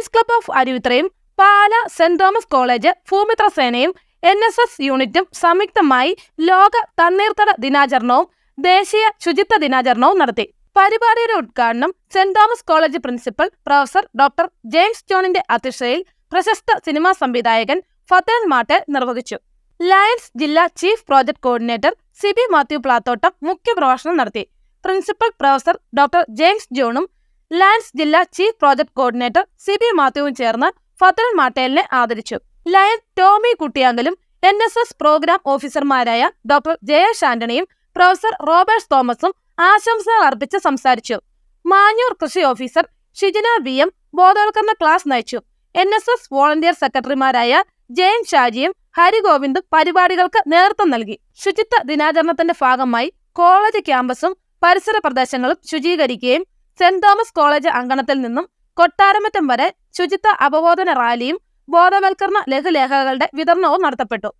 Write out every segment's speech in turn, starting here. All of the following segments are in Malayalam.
Lions club of അരുവിത്രയും Pala saint Thomas college Bhoomitra സേനയും എൻ എസ് എസ് യൂണിറ്റും സംയുക്തമായി ലോക തണ്ണീർത്തട ദിനാചരണവും ദേശീയ ശുചിത്വ ദിനാചരണവും നടത്തി. പരിപാടിയുടെ ഉദ്ഘാടനം saint Thomas college principal professor doctor James ജോണിന്റെ അധ്യക്ഷതയിൽ പ്രശസ്ത സിനിമാ സംവിധായകൻ ഫത്തേൻ മാട്ടെ നിർവഹിച്ചു. ലയൺസ് ജില്ലാ chief project coordinator Sibi Mathew Plathottam മുഖ്യപ്രഭാഷണം നടത്തി. പ്രിൻസിപ്പൽ പ്രൊഫസർ ഡോക്ടർ ജെയിംസ് ജോണും ലയൺസ് ജില്ലാ chief project coordinator C Sibi മാത്യുവും ചേർന്ന് ഫത്തൽ മാട്ടേലിനെ ആദരിച്ചു. ലയൺ ടോമി കുട്ടിയാങ്കലും എൻ എസ് എസ് പ്രോഗ്രാം ഓഫീസർമാരായ ഡോക്ടർ ജയേഷ് ആന്റണിയും പ്രൊഫസർ റോബർട്ട് തോമസും ആശംസകൾ അർപ്പിച്ച് സംസാരിച്ചു. മാഞ്ഞൂർ കൃഷി ഓഫീസർ ഷിജിന വി എം ബോധവൽക്കരണ ക്ലാസ് നയിച്ചു. എൻ എസ് എസ് വോളണ്ടിയർ സെക്രട്ടറിമാരായ ജയൻ ഷാജിയും ഹരിഗോവിന്ദും പരിപാടികൾക്ക് നേതൃത്വം നൽകി. ശുചിത്വ ദിനാചരണത്തിന്റെ ഭാഗമായി കോളേജ് ക്യാമ്പസും പരിസര പ്രദേശങ്ങളും ശുചീകരിക്കുകയും സെന്റ് തോമസ് കോളേജ് അങ്കണത്തിൽ നിന്നും കൊട്ടാരമറ്റം വരെ ശുചിത്വ അവബോധന റാലിയും ബോധവൽക്കരണ ലഘുലേഖകളുടെ വിതരണവും നടത്തപ്പെട്ടു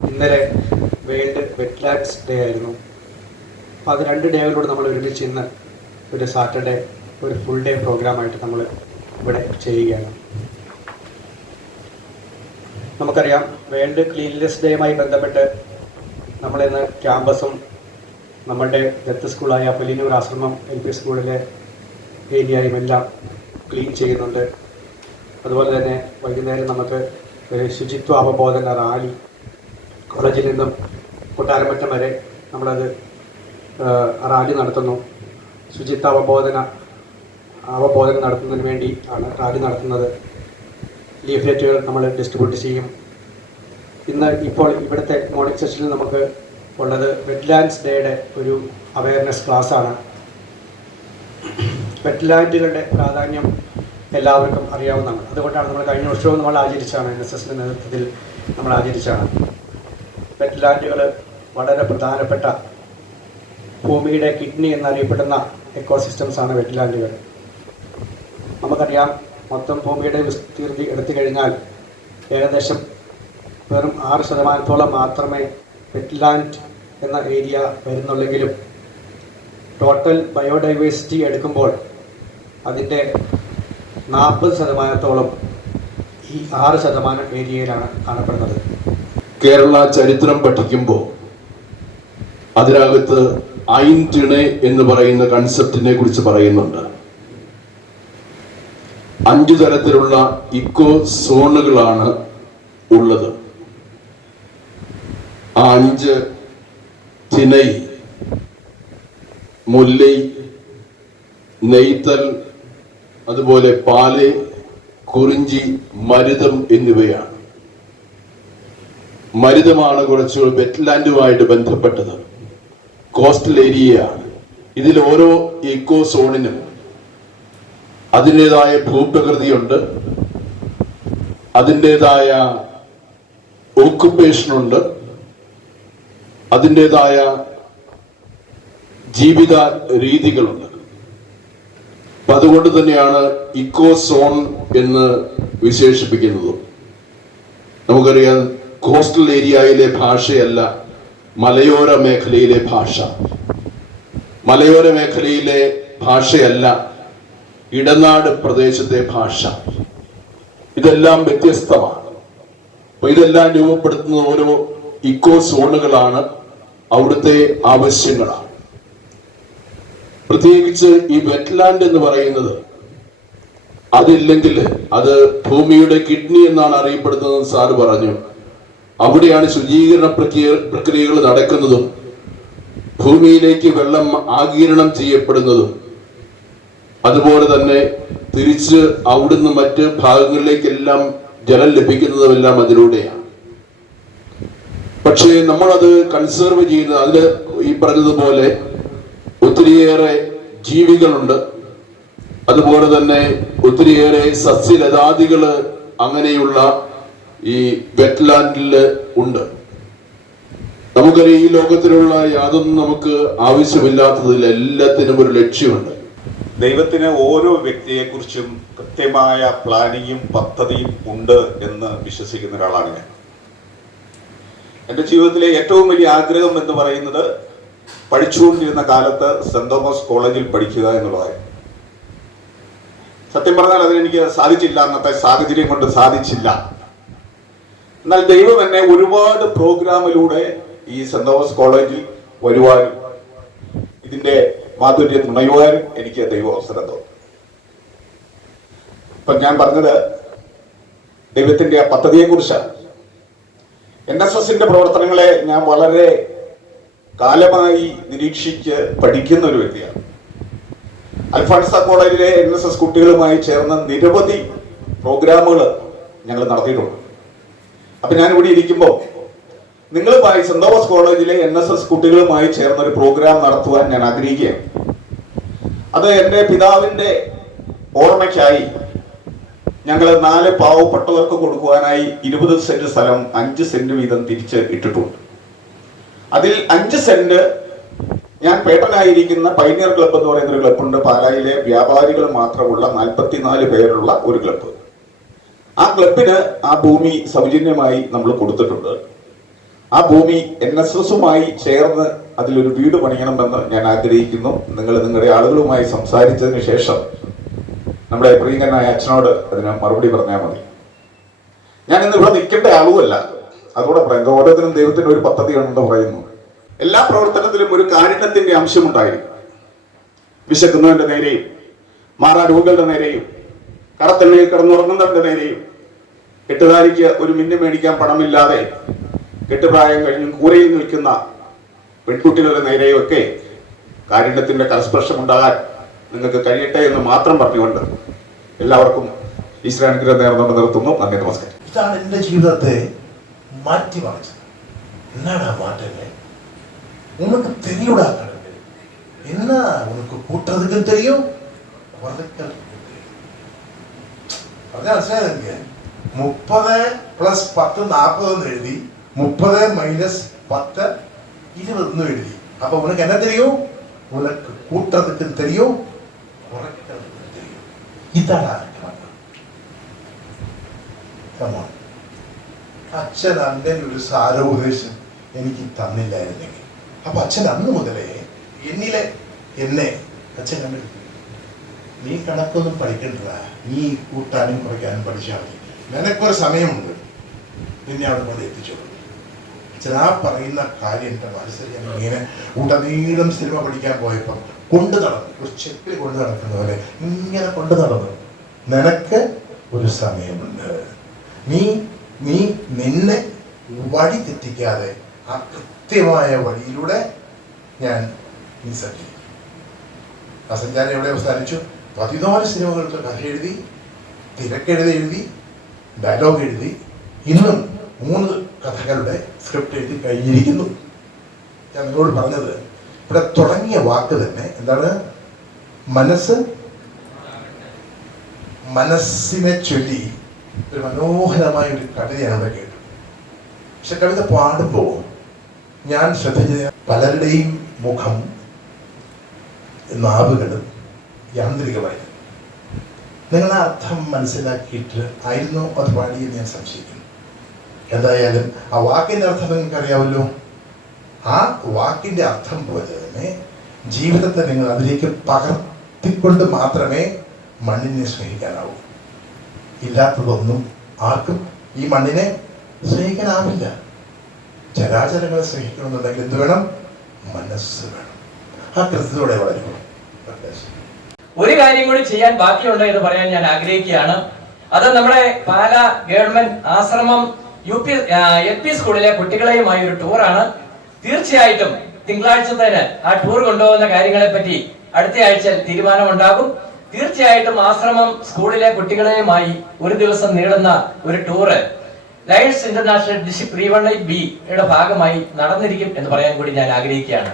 ഇന്നലെ വേൾഡ് വെറ്റ്ലാൻഡ്സ് ഡേ ആയിരുന്നു. അപ്പോൾ അത് രണ്ട് ഡേകളിലൂടെ നമ്മൾ ഒരുമിച്ച് ഇന്ന് ഒരു സാറ്റർഡേ ഒരു ഫുൾ ഡേ പ്രോഗ്രാമായിട്ട് നമ്മൾ ഇവിടെ ചെയ്യുകയാണ്. നമുക്കറിയാം വേൾഡ് ക്ലീൻലെസ് ഡേയുമായി ബന്ധപ്പെട്ട് നമ്മളിന്ന് ക്യാമ്പസും നമ്മളുടെ ദത്ത് സ്കൂളായ പുലിനൂർ ആശ്രമം എൽ പി സ്കൂളിലെ ഏരിയയും എല്ലാം ക്ലീൻ ചെയ്യുന്നുണ്ട്. അതുപോലെ തന്നെ വൈകുന്നേരം നമുക്ക് ശുചിത്വ അവബോധന റാലി കോളേജിൽ നിന്നും കൊട്ടാരമറ്റം വരെ നമ്മളത് റാലി നടത്തുന്നു. ശുചിത്വ അവബോധന അവബോധനം നടത്തുന്നതിന് വേണ്ടി ആണ് റാലി നടത്തുന്നത്. ലീഫ്ലെറ്റുകൾ നമ്മൾ ഡിസ്ട്രിബ്യൂട്ട് ചെയ്യും. ഇന്ന് ഇപ്പോൾ ഇവിടുത്തെ മോർണിംഗ് സെഷനിൽ നമുക്ക് ഉള്ളത് വെറ്റ്ലാൻഡ്സ് ഡേയുടെ ഒരു അവയർനെസ് ക്ലാസ്സാണ്. വെറ്റ്ലാൻഡുകളുടെ പ്രാധാന്യം എല്ലാവർക്കും അറിയാവുന്നതാണ്. അതുകൊണ്ടാണ് നമ്മൾ കഴിഞ്ഞ വർഷവും നമ്മൾ ആചരിച്ചാണ് എൻ എസ് എസിന്റെ നേതൃത്വത്തിൽ നമ്മൾ ആചരിച്ചാണ് വെറ്റ്ലാൻഡുകൾ വളരെ പ്രധാനപ്പെട്ട ഭൂമിയുടെ കിഡ്നി എന്നറിയപ്പെടുന്ന എക്കോസിസ്റ്റംസ് ആണ് വെറ്റ്ലാൻഡുകൾ നമുക്കറിയാം മൊത്തം ഭൂമിയുടെ വിസ്തീർത്തി എടുത്തു കഴിഞ്ഞാൽ ഏകദേശം വെറും ആറ് ശതമാനത്തോളം മാത്രമേ വെറ്റ്ലാൻഡ് എന്ന ഏരിയ വരുന്നുള്ളെങ്കിലും ടോട്ടൽ ബയോഡൈവേഴ്സിറ്റി എടുക്കുമ്പോൾ അതിന്റെ നാൽപ്പത് ശതമാനത്തോളം ഈ ആറ് ശതമാനം ഏരിയയിലാണ് കാണപ്പെടുന്നത്. കേരള ചരിത്രം പഠിക്കുമ്പോൾ അതിനകത്ത് ഐന്റിണെ എന്ന് പറയുന്ന കൺസെപ്റ്റിനെ കുറിച്ച് പറയുന്നുണ്ട്. അഞ്ചു തരത്തിലുള്ള ഇക്കോ സോണുകളാണ് ഉള്ളത്. ആ അഞ്ച് തിനൈ മുല്ലൈ നെയ്ത്തൽ അതുപോലെ പാൽ കുറിഞ്ചി മരുതം എന്നിവയാണ്. മരുതമാണ് കുറച്ചുകൂടി വെറ്റ്ലാൻഡുമായിട്ട് ബന്ധപ്പെട്ടത്. കോസ്റ്റൽ ഏരിയയാണ്. ഇതിൽ ഓരോ ഇക്കോ സോണിനും അതിന്റെതായ ഭൂപ്രകൃതിയുണ്ട്. അതിന്റെതായ ഓക്കുപ്പേഷനുണ്ട്. അതിന്റെതായ ജീവിത രീതികളുണ്ട്. അപ്പൊ അതുകൊണ്ട് തന്നെയാണ് ഇക്കോ സോൺ എന്ന് വിശേഷിപ്പിക്കുന്നത്. നമുക്കറിയാം കോസ്റ്റൽ ഏരിയയിലെ ഭാഷയല്ല മലയോര മേഖലയിലെ ഭാഷ. മലയോര മേഖലയിലെ ഭാഷയല്ല ഇടനാട് പ്രദേശത്തെ ഭാഷ. ഇതെല്ലാം വ്യത്യസ്തമാണ്. അപ്പൊ ഇതെല്ലാം രൂപപ്പെടുത്തുന്ന ഓരോ ഇക്കോ സോണുകളാണ് അവിടുത്തെ ആവശ്യങ്ങളാണ്. പ്രത്യേകിച്ച് ഈ വെറ്റ്ലാൻഡ് എന്ന് പറയുന്നത് അതില്ലെങ്കിൽ അത് ഭൂമിയുടെ കിഡ്നി എന്നാണ് അറിയപ്പെടുന്നത് സാറ് പറഞ്ഞു. അവിടെയാണ് ശുചീകരണ പ്രക്രിയ പ്രക്രിയകൾ നടക്കുന്നതും ഭൂമിയിലേക്ക് വെള്ളം ആഗിരണം ചെയ്യപ്പെടുന്നതും. അതുപോലെ തന്നെ തിരിച്ച് അവിടുന്ന് മറ്റ് ഭാഗങ്ങളിലേക്കെല്ലാം ജലം ലഭിക്കുന്നതുമെല്ലാം അതിലൂടെയാണ്. പക്ഷേ നമ്മളത് കൺസേർവ് ചെയ്യുന്നത് അതിൽ ഈ പറഞ്ഞതുപോലെ ഒത്തിരിയേറെ ജീവികളുണ്ട്. അതുപോലെ തന്നെ ഒത്തിരിയേറെ സസ്യലതാദികൾ അങ്ങനെയുള്ള ഈ വെറ്റ്ലാൻഡിൽ ഉണ്ട്. നമുക്കറിയാം ഈ ലോകത്തിലുള്ള യാതൊന്നും നമുക്ക് ആവശ്യമില്ലാത്തതിൽ എല്ലാത്തിനും ഒരു ലക്ഷ്യമുണ്ട്. ദൈവത്തിന് ഓരോ വ്യക്തിയെക്കുറിച്ചും കൃത്യമായ പ്ലാനിങ്ങും പദ്ധതിയും ഉണ്ട് എന്ന് വിശ്വസിക്കുന്ന ഒരാളാണ് ഞാൻ. എന്റെ ജീവിതത്തിലെ ഏറ്റവും വലിയ ആഗ്രഹം എന്ന് പറയുന്നത് പഠിച്ചുകൊണ്ടിരുന്ന കാലത്ത് സെന്റ് തോമസ് കോളേജിൽ പഠിക്കുക എന്നുള്ളതായിരുന്നു. സത്യം പറഞ്ഞാൽ അതിനെനിക്ക് സാധിച്ചില്ല അന്നത്തെ സാഹചര്യം കൊണ്ട് സാധിച്ചില്ല. എന്നാൽ ദൈവം എന്നെ ഒരുപാട് പ്രോഗ്രാമിലൂടെ ഈ സെന്റ് തോമസ് കോളേജിൽ വരുവാനും ഇതിന്റെ മാധുര്യം നുണയുവാനും എനിക്ക് ദൈവം അവസരം തന്നു. ഇപ്പൊ ഞാൻ പറഞ്ഞത് ദൈവത്തിന്റെ ആ പദ്ധതിയെ കുറിച്ചാണ് എൻ എസ് എസിന്റെ പ്രവർത്തനങ്ങളെ ഞാൻ വളരെ കാലമായി നിരീക്ഷിച്ച് പഠിക്കുന്ന ഒരു വ്യക്തിയാണ്. അൽഫാൻസ കോളേജിലെ എൻ എസ് എസ് കുട്ടികളുമായി ചേർന്ന നിരവധി പ്രോഗ്രാമുകൾ ഞങ്ങൾ നടത്തിയിട്ടുണ്ട്. അപ്പൊ ഞാൻ ഇവിടെ ഇരിക്കുമ്പോൾ നിങ്ങളുമായി സെന്റ് തോമസ് കോളേജിലെ എൻ എസ് എസ് കുട്ടികളുമായി ചേർന്ന ഒരു പ്രോഗ്രാം നടത്തുവാൻ ഞാൻ ആഗ്രഹിക്കുകയാണ്. അത് എന്റെ പിതാവിന്റെ ഓർമ്മയ്ക്കായി ഞങ്ങൾ നാല് പാവപ്പെട്ടവർക്ക് കൊടുക്കുവാനായി ഇരുപത് സെന്റ് സ്ഥലം അഞ്ച് സെന്റ് വീതം തിരിച്ച് ഇട്ടിട്ടുണ്ട്. അതിൽ അഞ്ച് സെന്റ് ഞാൻ പേട്ടനായിരിക്കുന്ന പൈനിയർ ക്ലബ്ബ് എന്ന് പറയുന്ന ഒരു ക്ലബ്ബുണ്ട് പാലായിലെ വ്യാപാരികൾ മാത്രമുള്ള നാൽപ്പത്തിനാല് പേരുള്ള ഒരു ക്ലബ്ബ് ആ ക്ലബിന് ആ ഭൂമി സൗജന്യമായി നമ്മൾ കൊടുത്തിട്ടുണ്ട്. ആ ഭൂമി എൻ എസ് എസുമായി ചേർന്ന് അതിലൊരു വീട് പണിയണമെന്ന് ഞാൻ ആഗ്രഹിക്കുന്നു. നിങ്ങൾ നിങ്ങളുടെ ആളുകളുമായി സംസാരിച്ചതിന് ശേഷം നമ്മുടെ പ്രിയങ്കനായ അച്ഛനോട് അതിന് മറുപടി പറഞ്ഞാൽ മതി. ഞാൻ ഇന്ന് ഇവിടെ നിൽക്കേണ്ട ആളുമല്ല. അതുകൂടെ പറയുന്നത് ഓരോരുത്തരും ദൈവത്തിന് ഒരു പദ്ധതിയാണെന്ന് പറയുന്നു. എല്ലാ പ്രവർത്തനത്തിലും ഒരു കാരുണ്യത്തിന്റെ അംശമുണ്ടായിരിക്കും. വിശക്കുന്നവന്റെ നേരെയും മാറാ രോഗികളുടെ നേരെയും കറത്തണ്ണയിൽ കിടന്നുറങ്ങുന്നവരെയും കെട്ടുകാരിക്ക് ഒരു മിന്നു മേടിക്കാൻ പണമില്ലാതെ കെട്ടുപ്രായം കഴിഞ്ഞും കൂരയിൽ നിൽക്കുന്ന പെൺകുട്ടികളുടെ നേരെയുമൊക്കെ കാരുണ്യത്തിന്റെ കരസ്പർശം ഉണ്ടാകാൻ നിങ്ങൾക്ക് കഴിയട്ടെ എന്ന് മാത്രം പറഞ്ഞുകൊണ്ട് എല്ലാവർക്കും ഈശ്വരാനുഗ്രഹം നേർന്നുകൊണ്ട് നിർത്തുന്നു. നന്ദി നമസ്കാരം. ഇതാണ് എന്റെ ജീവിതത്തെ മാറ്റിമറിച്ചത്. എന്താണ് ആ മാറ്റങ്ങൾ നിങ്ങൾക്ക് തെരിയൂടാ കടവിൽ എന്നാ ഉനക്ക് കൂട്ടതുക്കും തെരിയും தெரியும் പറഞ്ഞാൽ മനസ്സിലായത് എനിക്ക് മുപ്പത് പ്ലസ് പത്ത് നാൽപ്പത് എന്ന് എഴുതി മുപ്പത് മൈനസ് പത്ത് ഇരുപതെന്ന് എഴുതി അപ്പൊ ഉനക്ക് என்ன தெரியும் உனக்கு கூட்டுறதுக்கும் தெரியும் குறைக்கிறதுக்கும் தெரியும் ഇതാണ് കണക്ക് Come on. അച്ഛൻ അങ്ങനെ ഒരു സാരോപദേശം എനിക്ക് തന്നില്ലായിരുന്നെങ്കിൽ അപ്പൊ അച്ഛൻ അന്ന് മുതലേ എന്നിലെ എന്നെ അച്ഛൻ കണ്ടെടുത്തു നീ കണക്കൊന്നും പഠിക്കണ്ട നീ കൂട്ടാനും കുറയ്ക്കാനും പഠിച്ചാൽ മതി നിനക്കൊരു സമയമുണ്ട്. നിന്നെ അവിടെ കൊണ്ട് എത്തിച്ചോളൂ. ചില ആ പറയുന്ന കാര്യം എന്റെ മനസ്സിൽ ഞാൻ ഇങ്ങനെ ഉടനീളം സിനിമ പഠിക്കാൻ പോയപ്പോൾ കൊണ്ടു നടന്നു. ഒരു ചെപ്പിൽ കൊണ്ടു നടക്കുന്ന പോലെ ഇങ്ങനെ കൊണ്ടു നടന്നു. നിനക്ക് ഒരു സമയമുണ്ട്. നീ നീ നിന്നെ വഴി തെറ്റിക്കാതെ ആ കൃത്യമായ വഴിയിലൂടെ ഞാൻ നീ സഞ്ചരിക്കും. ആ സഞ്ചാരം എവിടെ അവസാനിച്ചു? പതിനാല് സിനിമകൾക്ക് കഥ എഴുതി തിരക്കെഴുതി എഴുതി ഡയലോഗ് എഴുതി ഇന്നും മൂന്ന് കഥകളുടെ സ്ക്രിപ്റ്റ് എഴുതി കഴിഞ്ഞിരിക്കുന്നു. ഞാൻ നിങ്ങളോട് പറഞ്ഞത് ഇവിടെ തുടങ്ങിയ വാക്ക് തന്നെ എന്താണ്? മനസ്സ് മനസ്സിനെ ചൊല്ലി ഒരു മനോഹരമായ ഒരു കവിതയാണ് ഇവിടെ കേട്ടു പക്ഷെ കവിത പാടുമ്പോൾ ഞാൻ ശ്രദ്ധിച്ച പലരുടെയും മുഖം നാവുകളും യാന്ത്രികമായി. നിങ്ങൾ ആ അർത്ഥം മനസ്സിലാക്കിയിട്ട് ആയിരുന്നു അത് പാടിയെന്ന് ഞാൻ സംശയിക്കുന്നു. എന്തായാലും ആ വാക്കിന്റെ അർത്ഥം നിങ്ങൾക്കറിയാമല്ലോ. ആ വാക്കിന്റെ അർത്ഥം പോലെ തന്നെ ജീവിതത്തെ നിങ്ങൾ അതിലേക്ക് പകർത്തിക്കൊണ്ട് മാത്രമേ മണ്ണിനെ സ്നേഹിക്കാനാവൂ. ഇല്ലാത്തതൊന്നും ആർക്കും ഈ മണ്ണിനെ സ്നേഹിക്കാനാവില്ല. ചരാചരങ്ങളെ സ്നേഹിക്കണമെന്നുണ്ടെങ്കിൽ എന്ത് വേണം? മനസ്സ് വേണം. ആ കൃത്യത്തോടെ വളരുക. ഒരു കാര്യം കൂടി ചെയ്യാൻ ബാക്കിയുണ്ട് എന്ന് പറയാൻ ഞാൻ ആഗ്രഹിക്കുകയാണ്. അത് നമ്മുടെ പാല ഗവൺമെന്റ് ആശ്രമം യു പി എൽ പി സ്കൂളിലെ കുട്ടികളെയുമായി ഒരു ടൂറാണ്. തീർച്ചയായിട്ടും തിങ്കളാഴ്ചത്തേന് ആ ടൂർ കൊണ്ടുപോകുന്ന കാര്യങ്ങളെ പറ്റി അടുത്ത ആഴ്ച തീരുമാനമുണ്ടാകും. തീർച്ചയായിട്ടും ആശ്രമം സ്കൂളിലെ കുട്ടികളെയുമായി ഒരു ദിവസം നീളുന്ന ഒരു tour Lions International District three one യുടെ ഭാഗമായി നടന്നിരിക്കും എന്ന് പറയാൻ കൂടി ഞാൻ ആഗ്രഹിക്കുകയാണ്.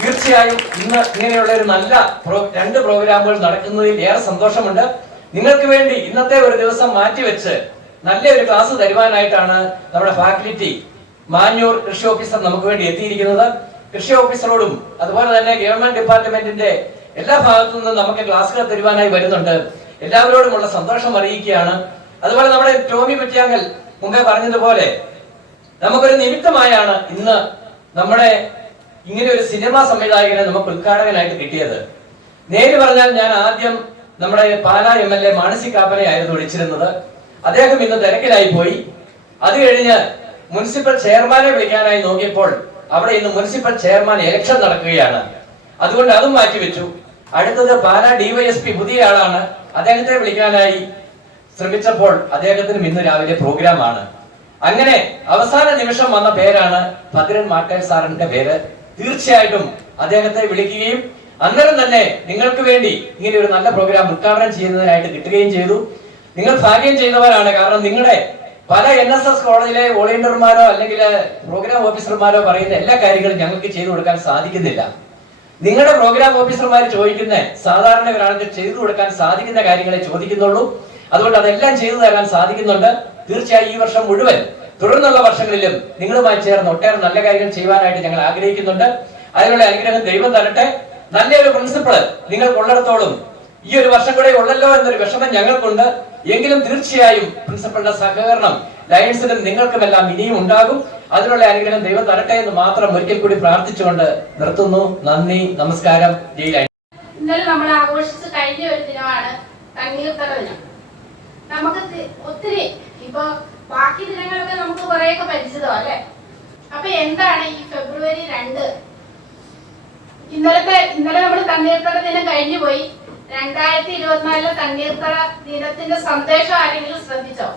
തീർച്ചയായും ഇന്ന് ഇങ്ങനെയുള്ള ഒരു നല്ല രണ്ട് പ്രോഗ്രാമുകൾ നടക്കുന്നതിൽ ഏറെ സന്തോഷമുണ്ട്. നിങ്ങൾക്ക് വേണ്ടി ഇന്നത്തെ ഒരു ദിവസം മാറ്റിവെച്ച് നല്ല ഒരു ക്ലാസ് തരുവാനായിട്ടാണ് നമ്മുടെ ഫാക്കൽറ്റി മാന്യൂർ കൃഷി ഓഫീസർ നമുക്ക് വേണ്ടി എത്തിയിരിക്കുന്നത്. കൃഷി ഓഫീസറോടും അതുപോലെ തന്നെ ഗവൺമെന്റ് ഡിപ്പാർട്ട്മെന്റിന്റെ എല്ലാ ഭാഗത്തു നിന്നും നമുക്ക് ക്ലാസ്സുകൾ തരുവാനായി വരുന്നുണ്ട്. എല്ലാവരോടുമുള്ള സന്തോഷം അറിയിക്കുകയാണ്. അതുപോലെ നമ്മുടെ ടോമി പറ്റിയാങ്കൽ മുമ്പേ പറഞ്ഞതുപോലെ നമുക്കൊരു നിമിത്തമായാണ് ഇന്ന് നമ്മുടെ ഇങ്ങനെ ഒരു സിനിമാ സംവിധായകനെ നമുക്ക് ഉദ്ഘാടകനായിട്ട് കിട്ടിയത്. നേര് പറഞ്ഞാൽ ഞാൻ ആദ്യം നമ്മുടെ പാലാ എം എൽ എ മാനസി കാപ്പനെയായിരുന്നു വിളിച്ചിരുന്നത്. അദ്ദേഹം ഇന്ന് തിരക്കിലായി പോയി. അത് കഴിഞ്ഞ് മുനിസിപ്പൽ ചെയർമാനെ വിളിക്കാനായി നോക്കിയപ്പോൾ അവിടെ ഇന്ന് മുനിസിപ്പൽ ചെയർമാൻ ഇലക്ഷൻ നടക്കുകയാണ്. അതുകൊണ്ട് അതും മാറ്റിവെച്ചു. അടുത്തത് പാലാ ഡിവൈഎസ്പി പുതിയ ആളാണ്. അദ്ദേഹത്തെ വിളിക്കാനായി ശ്രമിച്ചപ്പോൾ അദ്ദേഹത്തിനും ഇന്ന് രാവിലെ പ്രോഗ്രാം ആണ് അങ്ങനെ അവസാന നിമിഷം വന്ന പേരാണ് ഭദ്രൻ മാട്ടേൽ സാറിന്റെ പേര്. തീർച്ചയായിട്ടും അദ്ദേഹത്തെ വിളിക്കുകയും അന്നേരം തന്നെ നിങ്ങൾക്ക് വേണ്ടി ഇങ്ങനെ ഒരു നല്ല പ്രോഗ്രാം ഉദ്ഘാടനം ചെയ്യുന്നതിനായിട്ട് കിട്ടുകയും ചെയ്തു. നിങ്ങൾ ഭാഗ്യം ചെയ്തവരാണ് കാരണം നിങ്ങളുടെ പല എൻ എസ് എസ് കോളേജിലെ വോളണ്ടിയർമാരോ അല്ലെങ്കിൽ പ്രോഗ്രാം ഓഫീസർമാരോ പറയുന്ന എല്ലാ കാര്യങ്ങളും ഞങ്ങൾക്ക് ചെയ്തു കൊടുക്കാൻ സാധിക്കുന്നില്ല. നിങ്ങളുടെ പ്രോഗ്രാം ഓഫീസർമാർ ചോദിക്കുന്ന സാധാരണ ഒരാൾക്ക് ചെയ്തു കൊടുക്കാൻ സാധിക്കുന്ന കാര്യങ്ങളെ ചോദിക്കുന്നുള്ളൂ. അതുകൊണ്ട് അതെല്ലാം ചെയ്തു തരാൻ സാധിക്കുന്നുണ്ട്. തീർച്ചയായും ഈ വർഷം മുഴുവൻ തുടർന്നുള്ള വർഷങ്ങളിലും നിങ്ങളുമായി ചേർന്ന് ഒട്ടേറെ നല്ല കാര്യങ്ങൾ ചെയ്യുവാനായിട്ട് ഞങ്ങൾ ആഗ്രഹിക്കുന്നുണ്ട്. അതിനുള്ള അനുഗ്രഹം ദൈവം തരട്ടെ. നല്ലൊരു നിങ്ങൾ നിങ്ങൾക്കുള്ളിടത്തോളം ഈ ഒരു വർഷം കൂടെ ഉള്ളല്ലോ എന്നൊരു വിഷമം ഞങ്ങൾക്കുണ്ട്. എങ്കിലും തീർച്ചയായും പ്രിൻസിപ്പളുടെ സഹകരണം ലയൺസിനും നിങ്ങൾക്കുമെല്ലാം ഇനിയും ഉണ്ടാകും. അതിനുള്ള അനുഗ്രഹം ദൈവം തരട്ടെ എന്ന് മാത്രം ഒരിക്കൽ കൂടി പ്രാർത്ഥിച്ചുകൊണ്ട് നിർത്തുന്നു. നന്ദി നമസ്കാരം. ജയ് ലയൺസ്. ഇന്നലെ നമ്മൾ ആഘോഷിച്ച് കഴിഞ്ഞ ഒരു ദിനമാണ് തണ്ണീർത്തട ദിനം. നമുക്ക് ഒത്തിരി ഇപ്പൊ ബാക്കി ദിനങ്ങളൊക്കെ നമുക്ക് കുറെയൊക്കെ പരിചിതമാണ് അല്ലെ? അപ്പൊ എന്താണ് ഈ ഫെബ്രുവരി രണ്ട്? ഇന്നലത്തെ ഇന്നലെ നമ്മൾ തണ്ണീർത്തട ദിനം കഴിഞ്ഞു പോയി. രണ്ടായിരത്തി ഇരുപത്തിനാലിലെ തണ്ണീർത്തട ദിനത്തിന്റെ സന്ദേശം ആരെങ്കിലും ശ്രദ്ധിച്ചോ?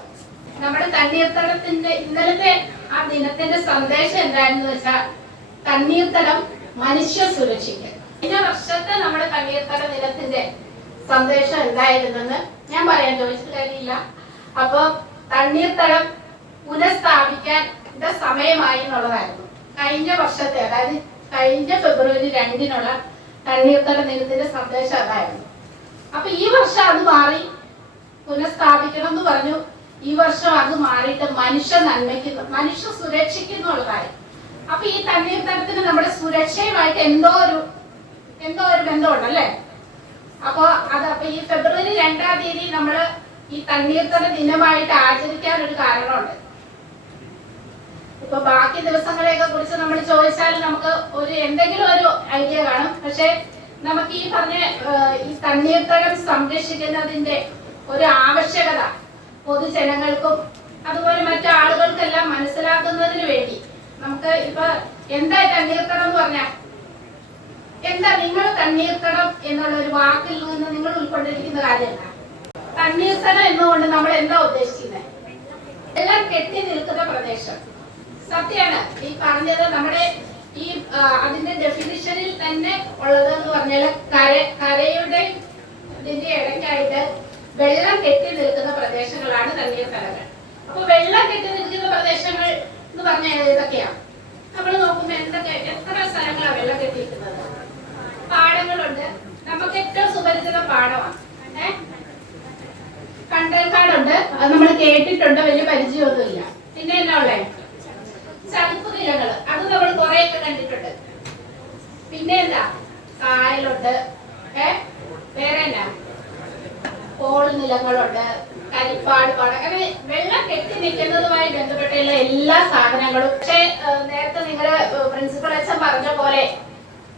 നമ്മുടെ തണ്ണീർത്തടത്തിന്റെ ഇന്നലത്തെ ആ ദിനത്തിന്റെ സന്ദേശം എന്താണെന്ന് വെച്ചാൽ തണ്ണീർത്തടം മനുഷ്യ സുരക്ഷയ്ക്ക്. കഴിഞ്ഞ വർഷത്തെ നമ്മുടെ തണ്ണീർത്തട ദിനത്തിന്റെ സന്ദേശം എന്തായിരുന്നെന്ന് ഞാൻ പറയാൻ ചോദിച്ചിട്ട് കാര്യമില്ല അപ്പൊ തണ്ണീർത്തടം പുനഃസ്ഥാപിക്കാൻ സമയമായി എന്നുള്ളതായിരുന്നു. കഴിഞ്ഞ വർഷത്തെ അതായത് കഴിഞ്ഞ ഫെബ്രുവരി രണ്ടിനുള്ള തണ്ണീർത്തട ദിനത്തിന്റെ സന്ദേശം അതായിരുന്നു. അപ്പൊ ഈ വർഷം അത് മാറി പുനഃസ്ഥാപിക്കണം എന്ന് പറഞ്ഞു. ഈ വർഷം അത് മാറിയിട്ട് മനുഷ്യ നന്മയ്ക്ക് മനുഷ്യ സുരക്ഷയ്ക്ക് എന്നുള്ളതായി അപ്പൊ ഈ തണ്ണീർത്തടത്തിന് നമ്മുടെ സുരക്ഷയുമായിട്ട് എന്തോ ഒരു എന്തോ ഒരു ബന്ധമുണ്ടല്ലേ അപ്പോ അത് അപ്പൊ ഈ ഫെബ്രുവരി രണ്ടാം തീയതി നമ്മൾ ഈ തണ്ണീർത്തട ദിനമായിട്ട് ആചരിക്കാൻ ഒരു കാരണമുണ്ട്. ഇപ്പൊ ബാക്കി ദിവസങ്ങളെയൊക്കെ കുറിച്ച് നമ്മൾ ചോദിച്ചാൽ നമുക്ക് ഒരു എന്തെങ്കിലും ഒരു ഐഡിയ കാണും. പക്ഷെ നമുക്ക് ഈ പറഞ്ഞ ഈ തണ്ണീർത്തടം സംരക്ഷിക്കുന്നതിന്റെ ഒരു ആവശ്യകത പൊതുജനങ്ങൾക്കും അതുപോലെ മറ്റു ആളുകൾക്കെല്ലാം മനസ്സിലാക്കുന്നതിന് വേണ്ടി നമുക്ക് ഇപ്പൊ എന്താ തണ്ണീർത്തടം എന്ന് പറഞ്ഞാൽ? എന്താ നിങ്ങൾ തണ്ണീർത്തടം എന്നുള്ള ഒരു വാക്കിൽ നിന്ന് നിങ്ങൾ ഉൾക്കൊണ്ടിരിക്കുന്ന കാര്യമല്ല. തണ്ണീർത്തടം എന്നുകൊണ്ട് നമ്മൾ എന്താ ഉദ്ദേശിക്കുന്നത് എല്ലാം കെട്ടി നിൽക്കുന്ന പ്രദേശം. സത്യമാണ്. ഈ പറഞ്ഞത് നമ്മുടെ ഈ അതിന്റെ ഡെഫിനിഷനിൽ തന്നെ ഉള്ളത് എന്ന് പറഞ്ഞാൽ കര കരയുടെ ഇതിന്റെ ഇടയ്ക്കായിട്ട് വെള്ളം കെട്ടി നിൽക്കുന്ന പ്രദേശങ്ങളാണ് തണ്ണീർത്തടങ്ങൾ അപ്പൊ വെള്ളം കെട്ടി നിൽക്കുന്ന പ്രദേശങ്ങൾ എന്ന് പറഞ്ഞാൽ ഏതൊക്കെയാണ് നമ്മൾ നോക്കുമ്പോൾ എന്തൊക്കെ എത്ര സ്ഥലങ്ങളാണ് വെള്ളം കെട്ടിയിരിക്കുന്നത്? പാടങ്ങളുണ്ട്. നമുക്ക് ഏറ്റവും സുപരിചിത പാടമാണ് ഏ? കണ്ടൽക്കാടുണ്ട് അത് നമ്മൾ കേട്ടിട്ടുണ്ട്. വലിയ പരിചയമൊന്നുമില്ല. പിന്നെ എന്നാ ഉള്ളേ ചതുപ്പ് നിലകൾ അത് നമ്മൾ കുറെയൊക്കെ കണ്ടിട്ടുണ്ട്. പിന്നെ എന്താ? കായലുണ്ട്. ഏ? വേറെ എന്നാ? പോൾ നിലങ്ങളുണ്ട്. കരിപ്പാട് പാട. അങ്ങനെ വെള്ളം കെട്ടി നിൽക്കുന്നതുമായി ബന്ധപ്പെട്ടുള്ള എല്ലാ സാധനങ്ങളും. പക്ഷേ നേരത്തെ നിങ്ങളുടെ പ്രിൻസിപ്പൽ അച്ഛൻ പറഞ്ഞ പോലെ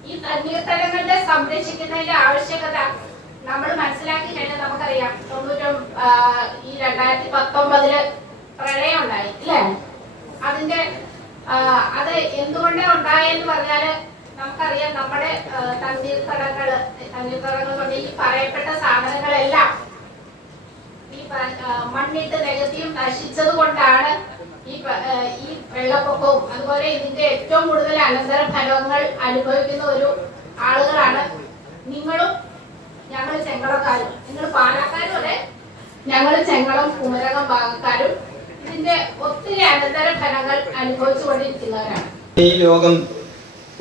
ഈ തണ്ണീർത്തടങ്ങളുടെ സംരക്ഷിക്കുന്നതിന്റെ ആവശ്യകത നമ്മൾ മനസ്സിലാക്കി കഴിഞ്ഞാൽ നമുക്കറിയാം തൊണ്ണൂറ്റും ഈ രണ്ടായിരത്തി പത്തൊമ്പതിൽ പ്രളയം ഉണ്ടായി അല്ലേ അതിന്റെ അത് എന്തുകൊണ്ട് ഉണ്ടായെന്ന് പറഞ്ഞാൽ നമുക്കറിയാം നമ്മുടെ തണ്ണീർത്തടങ്ങൾ തണ്ണീർത്തടങ്ങൾ കൊണ്ട് ഈ പറയപ്പെട്ട സാധനങ്ങളെല്ലാം ഈ മണ്ണിട്ട് നികത്തിയും നശിച്ചത് കൊണ്ടാണ് ഈ ഈ വെള്ളപ്പൊക്കവും അതുപോലെ ഇതിന്റെ ഏറ്റവും കൂടുതൽ അനന്തര ഫലങ്ങൾ അനുഭവിക്കുന്ന ഒരു ആളുകളാണ് നിങ്ങളും ഞങ്ങൾ ചെങ്കളക്കാരും. നിങ്ങൾ പാലക്കാരും ഞങ്ങൾ ചെങ്ങളം കുമരകം ഭാഗക്കാരും. ഇതിന്റെ ഒത്തിരി അനന്തര ഫലങ്ങൾ അനുഭവിച്ചുകൊണ്ടിരിക്കുന്നവരാണ് ഈ യോഗം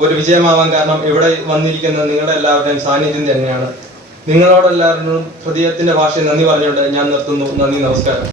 ഒരു വിജയമാവാൻ കാരണം ഇവിടെ വന്നിരിക്കുന്ന നിങ്ങളുടെ എല്ലാവരുടെയും സാന്നിധ്യം തന്നെയാണ്. നിങ്ങളോടെല്ലാവരും ഹൃദയത്തിന്റെ ഭാഷയിൽ നന്ദി പറഞ്ഞുകൊണ്ട് ഞാൻ നിർത്തുന്നു. നന്ദി നമസ്കാരം.